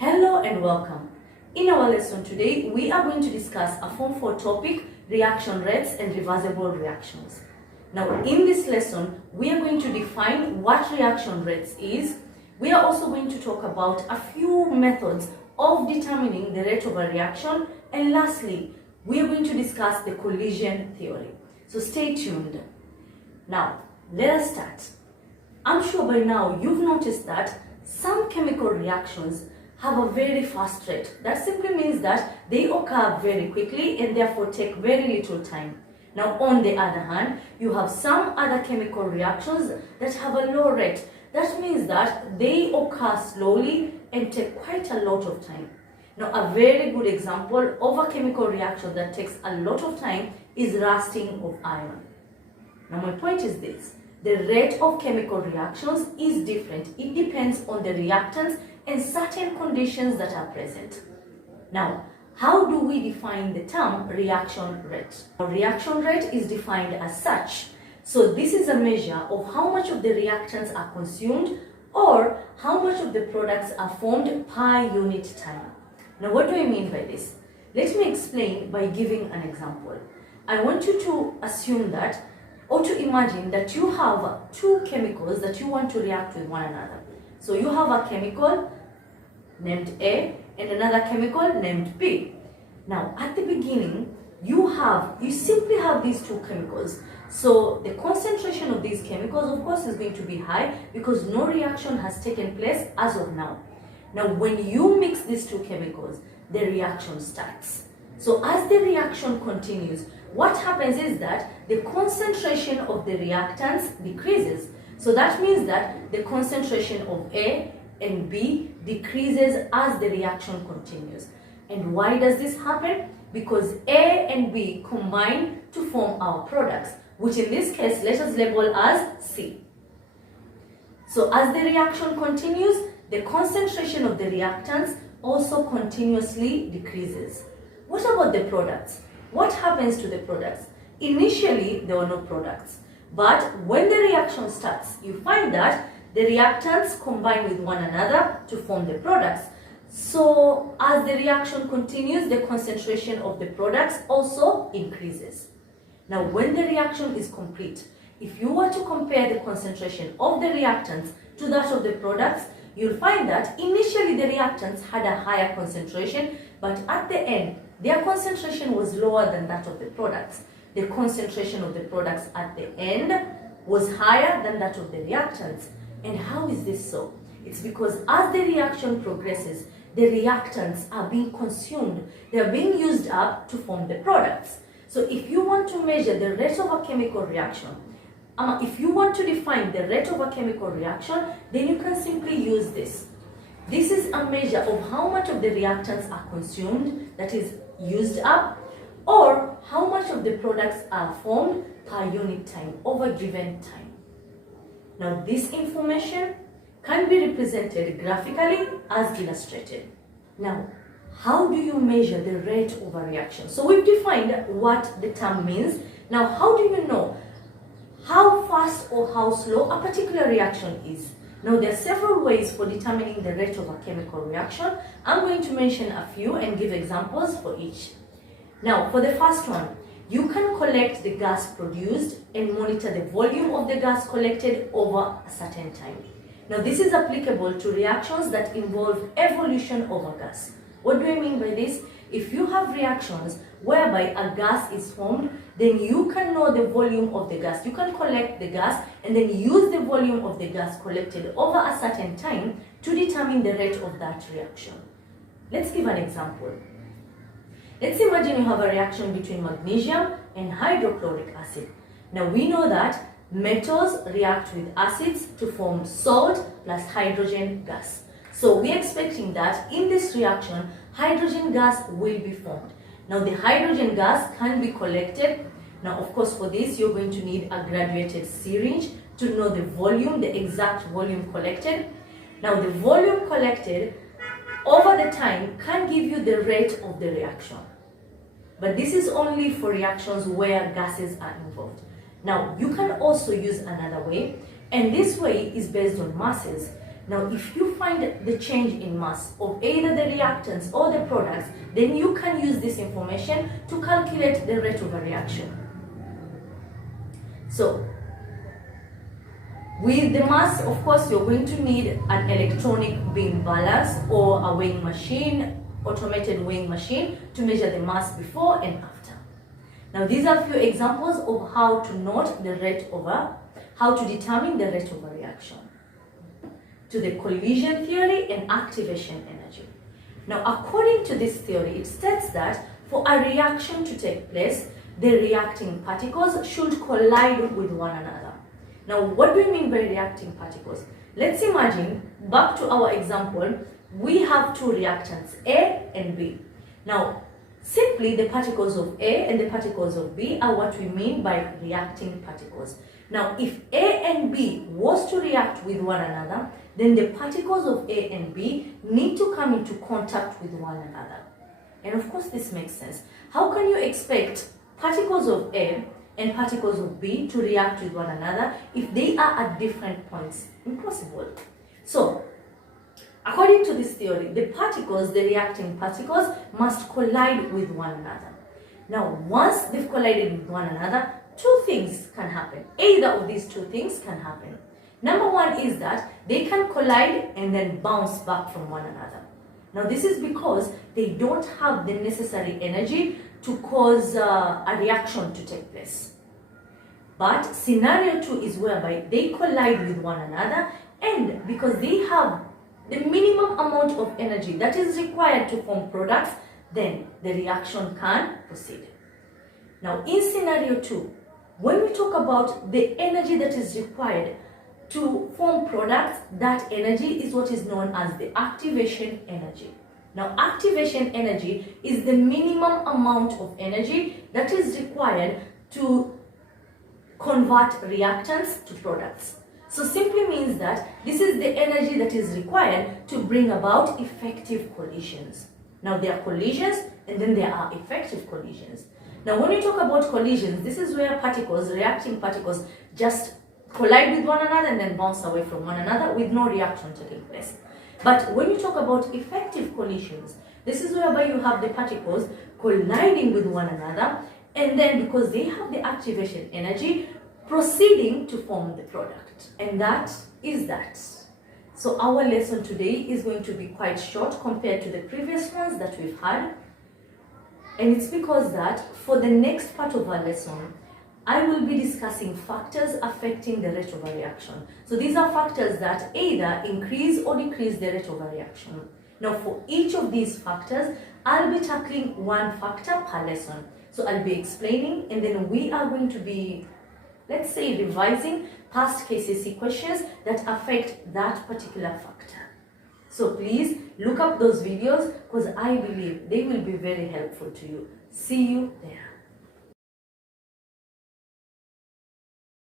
Hello and welcome. In our lesson today, we are going to discuss a Form 4 topic, reaction rates and reversible reactions. Now, in this lesson, we are going to define what reaction rates is. We are also going to talk about a few methods of determining the rate of a reaction. And lastly, we are going to discuss the collision theory. So stay tuned. Now, let us start. I'm sure by now you've noticed that some chemical reactions have a very fast rate. That simply means that they occur very quickly and therefore take very little time. Now, on the other hand, you have some other chemical reactions that have a low rate. That means that they occur slowly and take quite a lot of time. Now, a very good example of a chemical reaction that takes a lot of time is rusting of iron. Now, my point is this. The rate of chemical reactions is different. It depends on the reactants and certain conditions that are present. Now, how do we define the term reaction rate? A reaction rate is defined as such. So this is a measure of how much of the reactants are consumed or how much of the products are formed per unit time. Now, what do I mean by this? Let me explain by giving an example. I want you to assume that or to imagine that you have two chemicals that you want to react with one another. So you have a chemical named A and another chemical named B. Now, at the beginning, you simply have these two chemicals. So the concentration of these chemicals, of course, is going to be high because no reaction has taken place as of now. Now, when you mix these two chemicals, the reaction starts. So as the reaction continues, what happens is that the concentration of the reactants decreases. So that means that the concentration of A and B decreases as the reaction continues. And why does this happen? Because A and B combine to form our products, which in this case, let us label as C. So as the reaction continues, the concentration of the reactants also continuously decreases. What about the products? What happens to the products? Initially, there were no products. But when the reaction starts, you find that the reactants combine with one another to form the products. So as the reaction continues, the concentration of the products also increases. Now, when the reaction is complete, if you were to compare the concentration of the reactants to that of the products, you'll find that initially the reactants had a higher concentration, but at the end, their concentration was lower than that of the products. The concentration of the products at the end was higher than that of the reactants. And how is this so? It's because as the reaction progresses, the reactants are being consumed. They are being used up to form the products. So if you want to measure the rate of a chemical reaction, if you want to define the rate of a chemical reaction, then you can simply use this. This is a measure of how much of the reactants are consumed, that is used up, or how much of the products are formed per unit time over given time. Now, this information can be represented graphically as illustrated. Now, how do you measure the rate of a reaction? So we've defined what the term means. Now, how do you know how fast or how slow a particular reaction is? Now, there are several ways for determining the rate of a chemical reaction. I'm going to mention a few and give examples for each. Now, for the first one, you can collect the gas produced and monitor the volume of the gas collected over a certain time. Now, this is applicable to reactions that involve evolution of a gas. What do I mean by this? If you have reactions whereby a gas is formed, then you can know the volume of the gas. You can collect the gas and then use the volume of the gas collected over a certain time to determine the rate of that reaction. Let's give an example. Let's imagine you have a reaction between magnesium and hydrochloric acid. Now, we know that metals react with acids to form salt plus hydrogen gas. So we're expecting that in this reaction, hydrogen gas will be formed. Now, the hydrogen gas can be collected. Now, of course, for this, you're going to need a graduated syringe to know the volume, the exact volume collected. Now, the volume collected over the time can give you the rate of the reaction. But this is only for reactions where gases are involved. Now, you can also use another way, and this way is based on masses. Now, if you find the change in mass of either the reactants or the products, then you can use this information to calculate the rate of a reaction. So, with the mass, of course, you're going to need an electronic beam balance or a weighing machine, automated weighing machine, to measure the mass before and after. Now, these are a few examples of how to note the rate of how to determine the rate of a reaction. To the collision theory and activation energy. Now, according to this theory, it states that for a reaction to take place, the reacting particles should collide with one another. Now, what do we mean by reacting particles? Let's imagine, back to our example, we have two reactants, A and B. Now, simply the particles of A and the particles of B are what we mean by reacting particles. Now, if A and B was to react with one another, then the particles of A and B need to come into contact with one another. And of course, this makes sense. How can you expect particles of A and particles of B to react with one another if they are at different points? Impossible. So, according to this theory, the particles, the reacting particles, must collide with one another. Now, once they've collided with one another, two things can happen. Either of these two things can happen. Number one is that they can collide and then bounce back from one another. Now, this is because they don't have the necessary energy to cause a reaction to take place. But scenario 2 is whereby they collide with one another, and because they have the minimum amount of energy that is required to form products, then the reaction can proceed. Now, in scenario 2, when we talk about the energy that is required to form products, that energy is what is known as the activation energy. Now, activation energy is the minimum amount of energy that is required to convert reactants to products. So simply means that this is the energy that is required to bring about effective collisions. Now, there are collisions and then there are effective collisions. Now, when we talk about collisions, this is where particles, reacting particles, just collide with one another and then bounce away from one another with no reaction taking place. But when you talk about effective collisions, this is whereby you have the particles colliding with one another, and then because they have the activation energy, proceeding to form the product. And that is that. So our lesson today is going to be quite short compared to the previous ones that we've had. And it's because that for the next part of our lesson, I will be discussing factors affecting the rate of a reaction. So these are factors that either increase or decrease the rate of a reaction. Now, for each of these factors, I'll be tackling one factor per lesson. So I'll be explaining, and then we are going to be, let's say, revising past KCSE questions that affect that particular factor. So please look up those videos because I believe they will be very helpful to you. See you there.